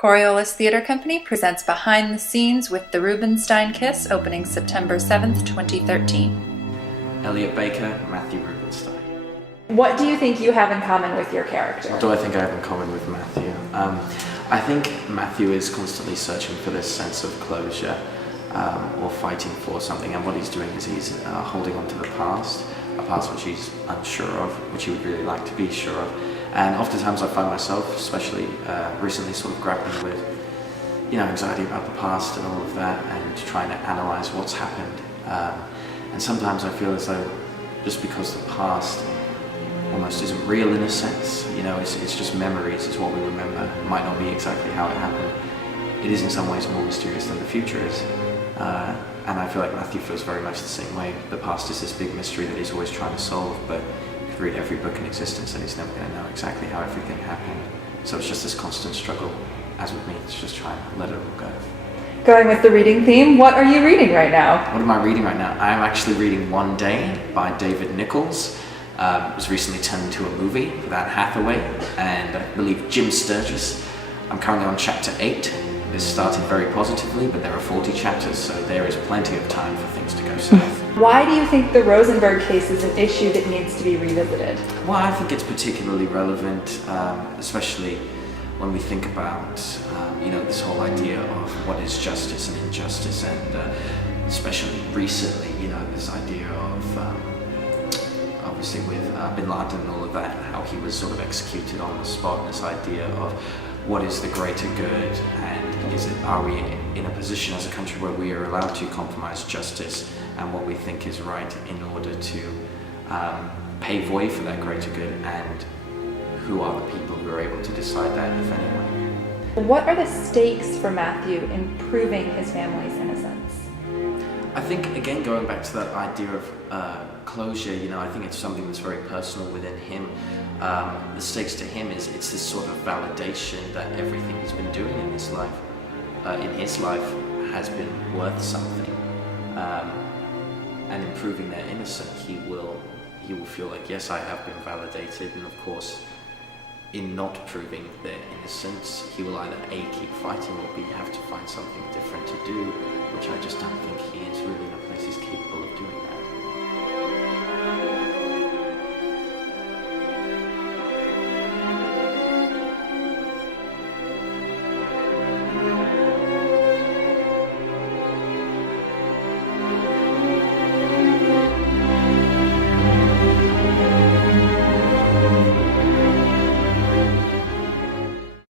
Coriolis Theater Company presents Behind the Scenes with the Rubenstein Kiss, opening September 7th, 2013. Elliot Baker, Matthew Rubenstein. What do you think you have in common with your character? What do I think I have in common with Matthew? I think Matthew is constantly searching for this sense of closure or fighting for something, and what he's doing is he's holding on to the past, a past which he's unsure of, which he would really like to be sure of. And oftentimes I find myself, especially recently, sort of grappling with, anxiety about the past and all of that, and trying to analyze what's happened. And sometimes I feel as though just because the past almost isn't real in a sense, it's just memories, it's what we remember. It might not be exactly how it happened. It is in some ways more mysterious than the future is. And I feel like Matthew feels very much the same way. The past is this big mystery that he's always trying to solve, but you could read every book in existence and he's never going to know exactly how everything happened. So it's just this constant struggle, as with me, it's just trying to let it all go. Going with the reading theme, what are you reading right now? What am I reading right now? I'm actually reading One Day by David Nichols. It was recently turned into a movie with Anne Hathaway and I believe Jim Sturgis. I'm currently on chapter 8. This started very positively, but there are 40 chapters, so there is plenty of time for things to go south. Why do you think the Rosenberg case is an issue that needs to be revisited? Well, I think it's particularly relevant, especially when we think about, this whole idea of what is justice and injustice, and especially recently, this idea of, obviously with Bin Laden and all of that, and how he was sort of executed on the spot, this idea of what is the greater good, and are we in a position as a country where we are allowed to compromise justice and what we think is right in order to pave way for that greater good, and who are the people who are able to decide that, if anyone? What are the stakes for Matthew in proving his family's innocence? I think, again, going back to that idea of closure, I think it's something that's very personal within him. The stakes to him is it's this sort of validation that everything he's been doing in his life, has been worth something. And in proving their innocence, he will feel like, yes, I have been validated, and of course, in not proving their innocence, he will either A, keep fighting, or B, have to find something different to do, which I just don't think he is really in a place he's capable of doing that.